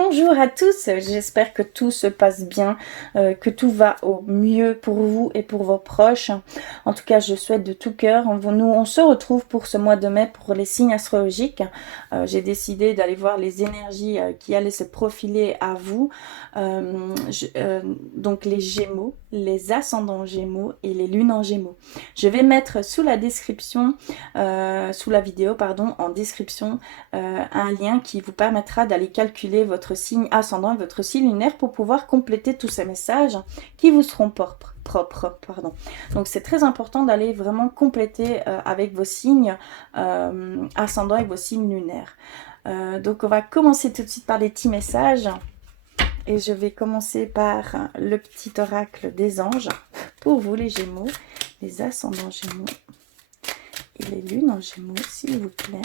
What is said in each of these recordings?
Bonjour à tous, j'espère que tout se passe bien, que tout va au mieux pour vous et pour vos proches. En tout cas, je souhaite de tout cœur. On se retrouve pour ce mois de mai pour les signes astrologiques. J'ai décidé d'aller voir les énergies qui allaient se profiler à vous. Donc les Gémeaux, les ascendants Gémeaux et les lunes en Gémeaux. Je vais mettre sous la description, sous la vidéo, pardon, en description, un lien qui vous permettra d'aller calculer votre signe ascendant et votre signe lunaire pour pouvoir compléter tous ces messages qui vous seront propres. Pardon. Donc c'est très important d'aller vraiment compléter avec vos signes ascendants et vos signes lunaires. Donc on va commencer tout de suite par des petits messages. Et je vais commencer par le petit oracle des anges pour vous les Gémeaux, les ascendants Gémeaux et les lunes en Gémeaux, s'il vous plaît.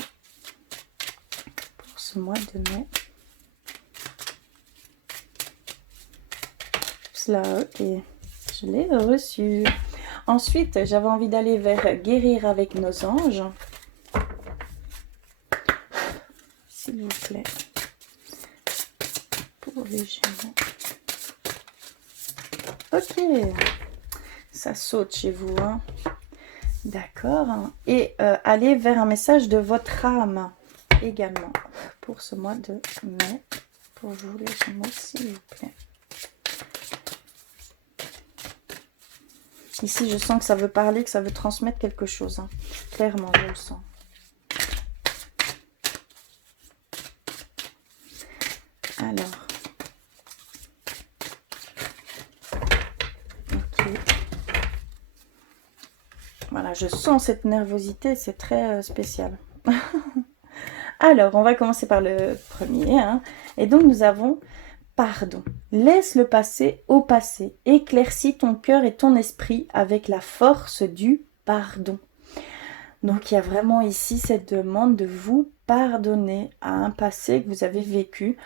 Ce mois de mai. Cela, ok, je l'ai reçu. Ensuite, j'avais envie d'aller vers guérir avec nos anges. S'il vous plaît. Pour les Gémeaux. Ok. Ça saute chez vous, hein. D'accord. Et aller vers un message de votre âme également pour ce mois de mai. Pour vous les Gémeaux, s'il vous plaît. Ici, je sens que ça veut parler, que ça veut transmettre quelque chose. Hein. Clairement, je le sens. Alors. Ok. Voilà, je sens cette nervosité, c'est très spécial. Alors, on va commencer par le premier. Hein. Et donc, nous avons pardon. Laisse le passé au passé. Éclaircis ton cœur et ton esprit avec la force du pardon. Donc, il y a vraiment ici cette demande de vous pardonner à un passé que vous avez vécu,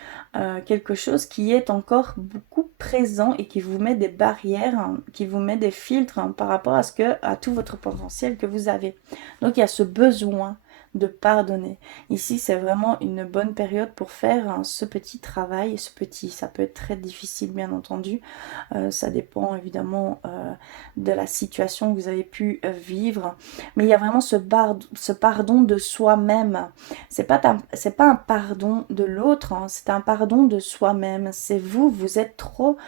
quelque chose qui est encore beaucoup présent et qui vous met des barrières, hein, qui vous met des filtres hein, par rapport à tout votre potentiel que vous avez. Donc, il y a ce besoin de pardonner. Ici, c'est vraiment une bonne période pour faire hein, ce petit travail. Ça peut être très difficile, bien entendu. Ça dépend évidemment de la situation que vous avez pu vivre. Mais il y a vraiment ce pardon de soi-même. C'est pas un pardon de l'autre, hein, c'est un pardon de soi-même. C'est vous êtes trop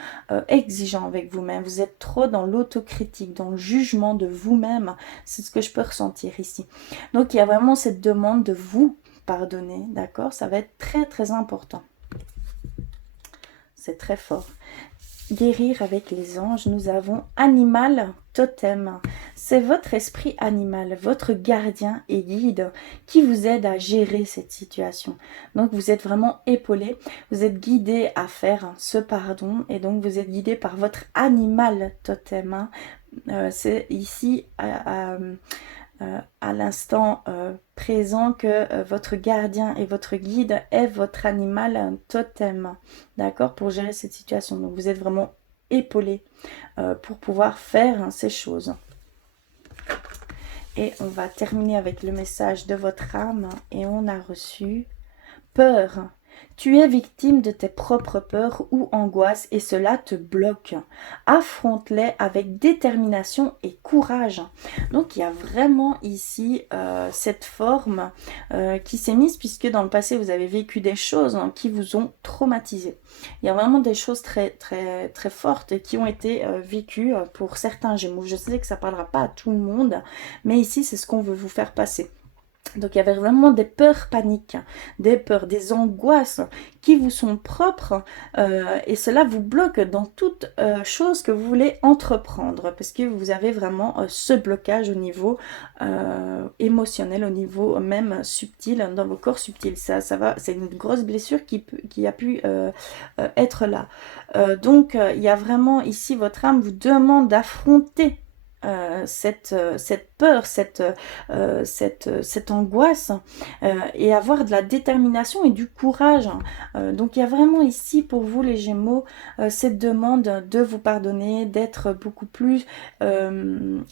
exigeant avec vous-même. Vous êtes trop dans l'autocritique, dans le jugement de vous-même. C'est ce que je peux ressentir ici. Donc il y a vraiment cette demande de vous pardonner, d'accord? Ça va être très très important. C'est très fort. Guérir avec les anges, nous avons animal totem. C'est votre esprit animal, votre gardien et guide qui vous aide à gérer cette situation. Donc vous êtes vraiment épaulé, vous êtes guidé à faire ce pardon et donc vous êtes guidé par votre animal totem. C'est ici à l'instant présent que votre gardien et votre guide est votre animal totem, d'accord, pour gérer cette situation. Donc vous êtes vraiment épaulé pour pouvoir faire hein, ces choses. Et on va terminer avec le message de votre âme et on a reçu peur. Tu es victime de tes propres peurs ou angoisses et cela te bloque. Affronte-les avec détermination et courage. Donc il y a vraiment ici cette forme qui s'est mise puisque dans le passé vous avez vécu des choses hein, qui vous ont traumatisé. Il y a vraiment des choses très très très fortes qui ont été vécues pour certains Gémeaux. Je sais que ça ne parlera pas à tout le monde, mais ici c'est ce qu'on veut vous faire passer. Donc il y avait vraiment des peurs paniques, des peurs, des angoisses qui vous sont propres et cela vous bloque dans toute chose que vous voulez entreprendre parce que vous avez vraiment ce blocage au niveau émotionnel, au niveau même subtil, dans vos corps subtils. Ça va, c'est une grosse blessure qui a pu être là. Donc il y a vraiment ici votre âme vous demande d'affronter cette peur, cette angoisse, et avoir de la détermination et du courage. Donc il y a vraiment ici pour vous les Gémeaux cette demande de vous pardonner, d'être beaucoup plus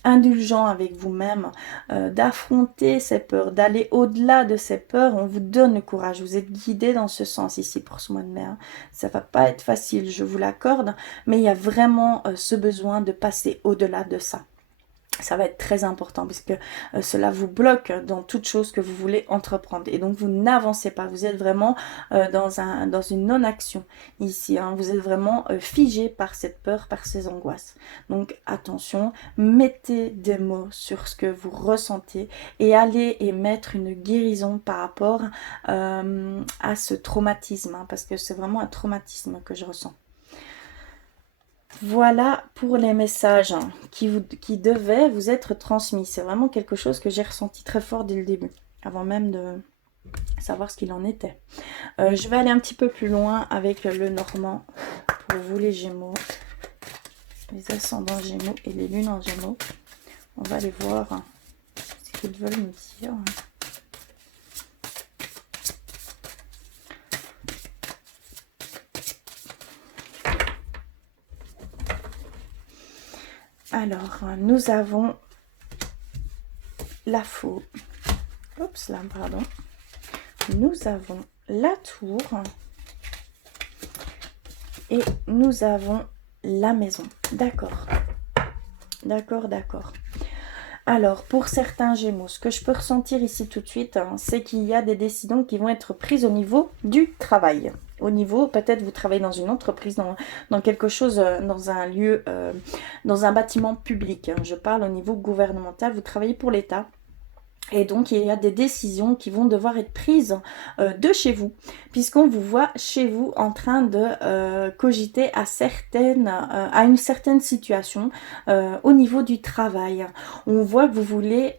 indulgent avec vous-même, d'affronter ces peurs, d'aller au-delà de ces peurs. On vous donne le courage, vous êtes guidé dans ce sens ici pour ce mois de mai. Ça va pas être facile, je vous l'accorde, mais il y a vraiment ce besoin de passer au-delà de ça. Ça va être très important parce que cela vous bloque dans toute chose que vous voulez entreprendre. Et donc, vous n'avancez pas. Vous êtes vraiment dans une non-action ici. Hein. Vous êtes vraiment figé par cette peur, par ces angoisses. Donc, attention, mettez des mots sur ce que vous ressentez et allez émettre une guérison par rapport à ce traumatisme. Hein, parce que c'est vraiment un traumatisme que je ressens. Voilà pour les messages qui devaient vous être transmis. C'est vraiment quelque chose que j'ai ressenti très fort dès le début, avant même de savoir ce qu'il en était. Je vais aller un petit peu plus loin avec le Normand pour vous les Gémeaux, les ascendants Gémeaux et les lunes en Gémeaux. On va aller voir ce qu'ils veulent nous dire. Alors, nous avons la faux. Oups, là, pardon. Nous avons la tour. Et nous avons la maison. D'accord. D'accord, d'accord. Alors, pour certains Gémeaux, ce que je peux ressentir ici tout de suite, c'est qu'il y a des décisions qui vont être prises au niveau du travail. Au niveau, peut-être vous travaillez dans une entreprise, dans quelque chose, dans un lieu, dans un bâtiment public. Je parle au niveau gouvernemental, vous travaillez pour l'État. Et donc, il y a des décisions qui vont devoir être prises de chez vous, puisqu'on vous voit chez vous en train de cogiter à une certaine situation au niveau du travail. On voit que vous voulez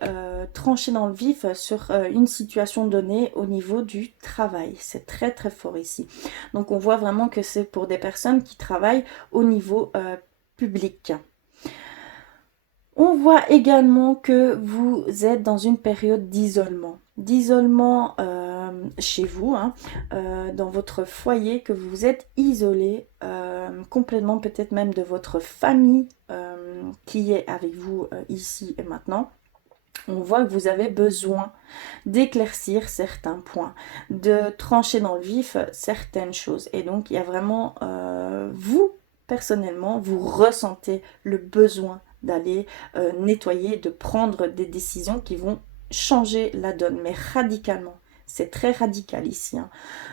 trancher dans le vif sur une situation donnée au niveau du travail. C'est très très fort ici. Donc, on voit vraiment que c'est pour des personnes qui travaillent au niveau public. On voit également que vous êtes dans une période d'isolement. D'isolement chez vous, dans votre foyer, que vous êtes isolé complètement, peut-être même de votre famille qui est avec vous ici et maintenant. On voit que vous avez besoin d'éclaircir certains points, de trancher dans le vif certaines choses. Et donc, il y a vraiment, vous, personnellement, vous ressentez le besoin d'aller nettoyer, de prendre des décisions qui vont changer la donne, mais radicalement. C'est très radical ici.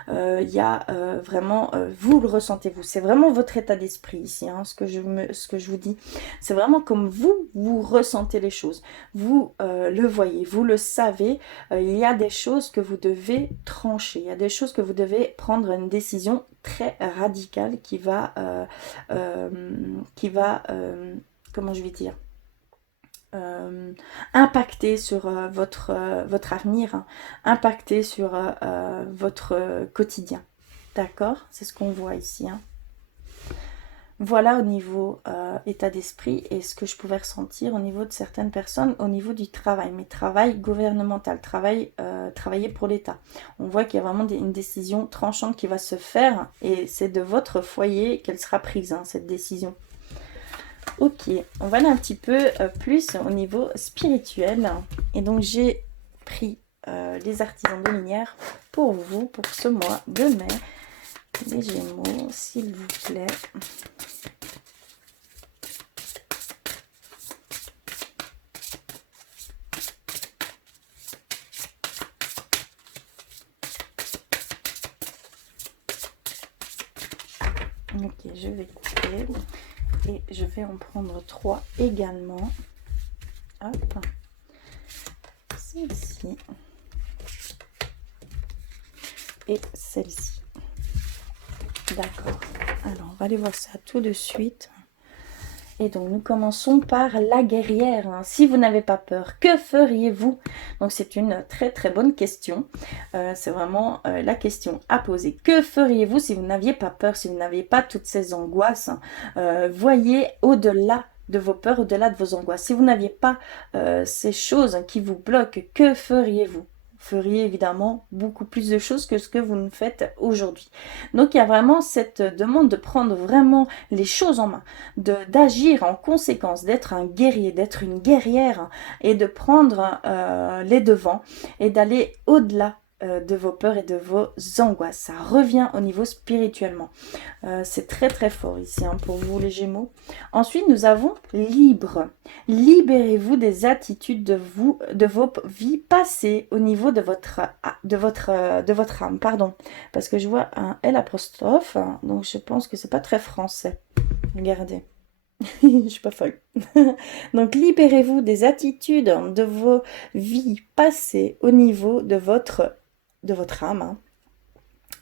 Il y a vraiment, vous le ressentez vous. C'est vraiment votre état d'esprit ici, ce que je vous dis. C'est vraiment comme vous ressentez les choses. Vous le voyez, vous le savez. Il y a des choses que vous devez trancher. Il y a des choses que vous devez prendre une décision très radicale qui va comment je vais dire, impacter sur votre avenir, impacter sur votre quotidien. D'accord? C'est ce qu'on voit ici. Voilà au niveau état d'esprit et ce que je pouvais ressentir au niveau de certaines personnes, au niveau du travail, mais travail gouvernemental, travailler pour l'État. On voit qu'il y a vraiment une décision tranchante qui va se faire et c'est de votre foyer qu'elle sera prise, cette décision. Ok, on va aller un petit peu plus au niveau spirituel. Et donc j'ai pris les artisans de lumière pour vous, pour ce mois de mai. Les Gémeaux, s'il vous plaît. Ok, je vais couper. Et je vais en prendre 3 également. Hop. Celle-ci. Et celle-ci. D'accord. Alors, on va aller voir ça tout de suite. Et donc, nous commençons par la guerrière. Si vous n'avez pas peur, que feriez-vous? Donc, c'est une très très bonne question. C'est vraiment la question à poser. Que feriez-vous si vous n'aviez pas peur, si vous n'aviez pas toutes ces angoisses? Voyez au-delà de vos peurs, au-delà de vos angoisses. Si vous n'aviez pas ces choses qui vous bloquent, que feriez-vous? Vous feriez évidemment beaucoup plus de choses que ce que vous ne faites aujourd'hui. Donc il y a vraiment cette demande de prendre vraiment les choses en main, d'agir en conséquence, d'être un guerrier, d'être une guerrière et de prendre les devants et d'aller au-delà de vos peurs et de vos angoisses. Ça revient au niveau spirituellement. C'est très très fort ici hein, pour vous les Gémeaux. Ensuite, nous avons libre. Libérez-vous des attitudes de vos vies passées au niveau de votre âme. Pardon, parce que je vois un L apostrophe, donc je pense que c'est pas très français. Regardez. Je suis pas folle. Donc libérez-vous des attitudes de vos vies passées au niveau de votre âme. Hein.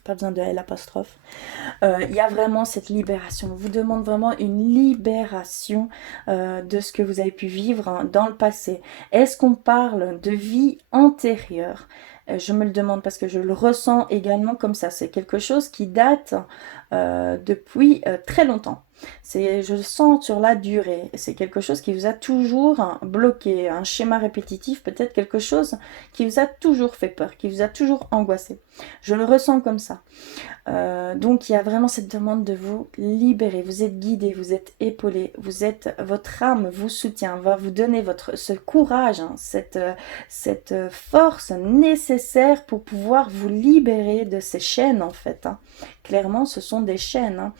Pas besoin de L apostrophe. Il y a vraiment cette libération. On vous demande vraiment une libération de ce que vous avez pu vivre hein, dans le passé. Est-ce qu'on parle de vie antérieure? Je me le demande parce que je le ressens également comme ça. C'est quelque chose qui date depuis très longtemps. Je le sens sur la durée. C'est quelque chose qui vous a toujours bloqué, un schéma répétitif, peut-être quelque chose qui vous a toujours fait peur, qui vous a toujours angoissé. Je le ressens comme ça. Donc il y a vraiment cette demande de vous libérer. Vous êtes guidé, vous êtes épaulé, votre âme vous soutient, va vous donner ce courage, hein, cette force nécessaire pour pouvoir vous libérer de ces chaînes en fait. Hein. Clairement, ce sont des chaînes. Hein.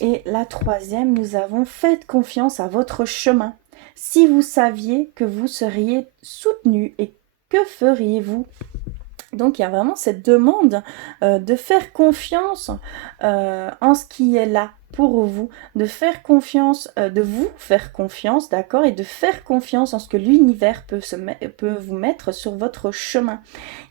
Et la troisième, nous avons faites confiance à votre chemin. Si vous saviez que vous seriez soutenu et que feriez-vous? Donc il y a vraiment cette demande de faire confiance en ce qui est là pour vous, de faire confiance, de vous faire confiance, d'accord, et de faire confiance en ce que l'univers peut vous mettre sur votre chemin.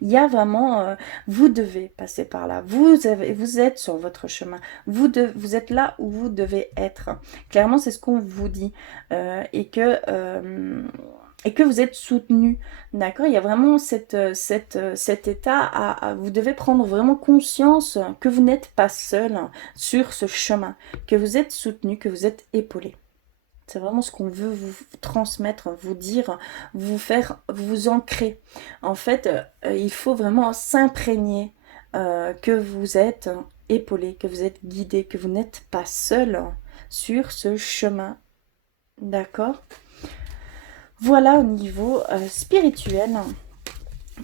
Il y a vraiment, vous devez passer par là, vous êtes sur votre chemin, vous êtes là où vous devez être. Clairement, c'est ce qu'on vous dit et que vous êtes soutenu, d'accord? Il y a vraiment cet état vous devez prendre vraiment conscience que vous n'êtes pas seul sur ce chemin, que vous êtes soutenu, que vous êtes épaulé. C'est vraiment ce qu'on veut vous transmettre, vous dire, vous ancrer. En fait, il faut vraiment s'imprégner que vous êtes épaulé, que vous êtes guidé, que vous n'êtes pas seul sur ce chemin, d'accord? Voilà au niveau spirituel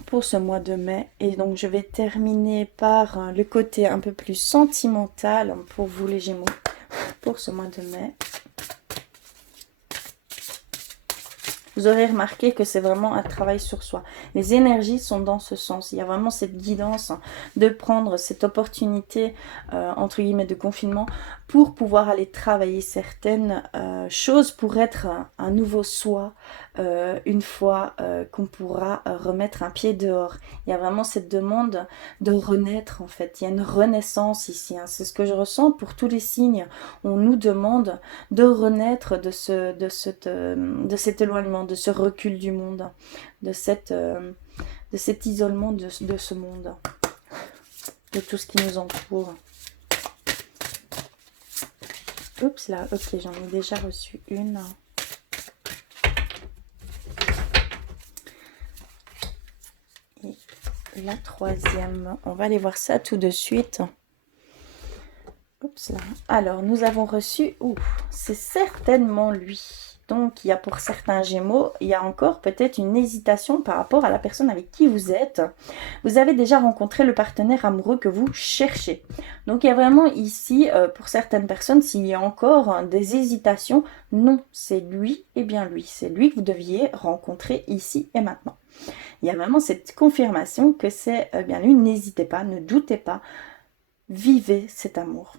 pour ce mois de mai. Et donc je vais terminer par le côté un peu plus sentimental pour vous les Gémeaux pour ce mois de mai. Vous aurez remarqué que c'est vraiment un travail sur soi. Les énergies sont dans ce sens. Il y a vraiment cette guidance de prendre cette opportunité, entre guillemets, de confinement pour pouvoir aller travailler certaines choses pour être un nouveau soi une fois qu'on pourra remettre un pied dehors. Il y a vraiment cette demande de renaître en fait. Il y a une renaissance ici. Hein. C'est ce que je ressens pour tous les signes. On nous demande de renaître de cet éloignement, de ce recul du monde, de cet isolement de ce monde, de tout ce qui nous entoure. Oups là, ok, j'en ai déjà reçu une. Et la troisième, on va aller voir ça tout de suite. Oups là. Alors, nous avons reçu, c'est certainement lui. Donc, il y a pour certains Gémeaux, il y a encore peut-être une hésitation par rapport à la personne avec qui vous êtes. Vous avez déjà rencontré le partenaire amoureux que vous cherchez. Donc, il y a vraiment ici, pour certaines personnes, s'il y a encore des hésitations, non, c'est lui et bien lui. C'est lui que vous deviez rencontrer ici et maintenant. Il y a vraiment cette confirmation que c'est bien lui. N'hésitez pas, ne doutez pas. Vivez cet amour.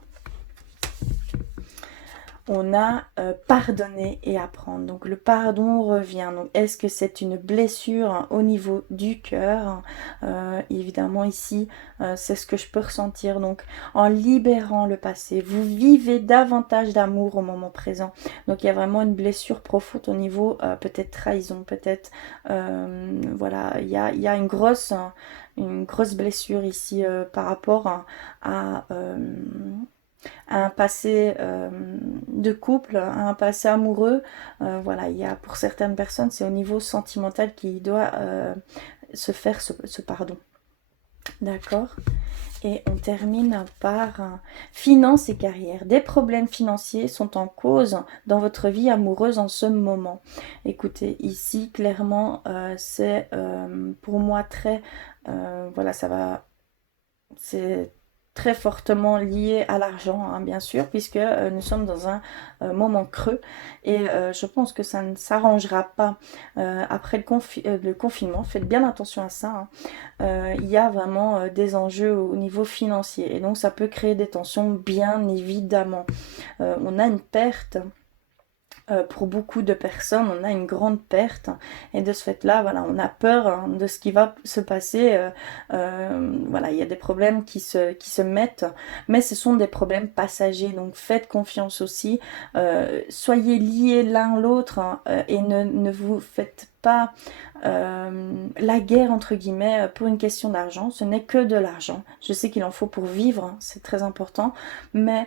On a pardonner et apprendre. Donc le pardon revient. Donc est-ce que c'est une blessure au niveau du cœur? Évidemment ici, c'est ce que je peux ressentir. Donc en libérant le passé, vous vivez davantage d'amour au moment présent. Donc il y a vraiment une blessure profonde au niveau peut-être trahison, peut-être voilà, il y a une grosse blessure ici par rapport à un passé de couple, un passé amoureux. Voilà, il y a pour certaines personnes, c'est au niveau sentimental qui doit se faire ce pardon. D'accord? Et on termine par finances et carrière. Des problèmes financiers sont en cause dans votre vie amoureuse en ce moment. Écoutez, ici, clairement, c'est pour moi très... voilà, ça va... C'est très fortement lié à l'argent, hein, bien sûr, puisque nous sommes dans un moment creux et je pense que ça ne s'arrangera pas après le confinement. Faites bien attention à ça, hein. Il y a vraiment des enjeux au niveau financier et donc ça peut créer des tensions, bien évidemment. On a une perte. Pour beaucoup de personnes, on a une grande perte et de ce fait-là, voilà, on a peur hein, de ce qui va se passer. Voilà, il y a des problèmes qui se mettent, mais ce sont des problèmes passagers. Donc faites confiance aussi. Soyez liés l'un l'autre hein, et ne vous faites pas la guerre entre guillemets pour une question d'argent. Ce n'est que de l'argent. Je sais qu'il en faut pour vivre, hein, c'est très important, mais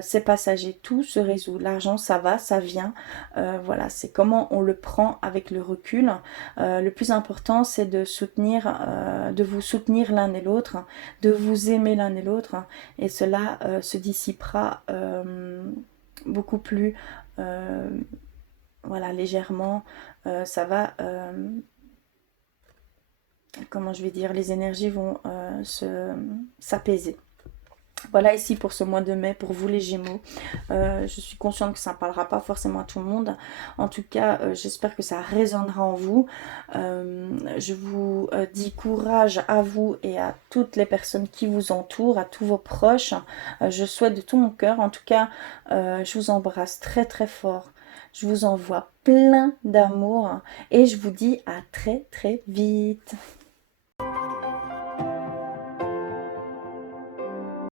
c'est passager. Tout se résout. L'argent, ça va, ça vient. Voilà, c'est comment on le prend avec le recul. Le plus important, c'est de vous soutenir l'un et l'autre, de vous aimer l'un et l'autre, et cela se dissipera beaucoup plus, voilà, légèrement. Ça va, comment je vais dire, les énergies vont s'apaiser. Voilà ici pour ce mois de mai, pour vous les Gémeaux. Je suis consciente que ça ne parlera pas forcément à tout le monde. En tout cas, j'espère que ça résonnera en vous. Je vous dis courage à vous et à toutes les personnes qui vous entourent, à tous vos proches. Je souhaite de tout mon cœur. En tout cas, je vous embrasse très très fort. Je vous envoie plein d'amour et je vous dis à très très vite.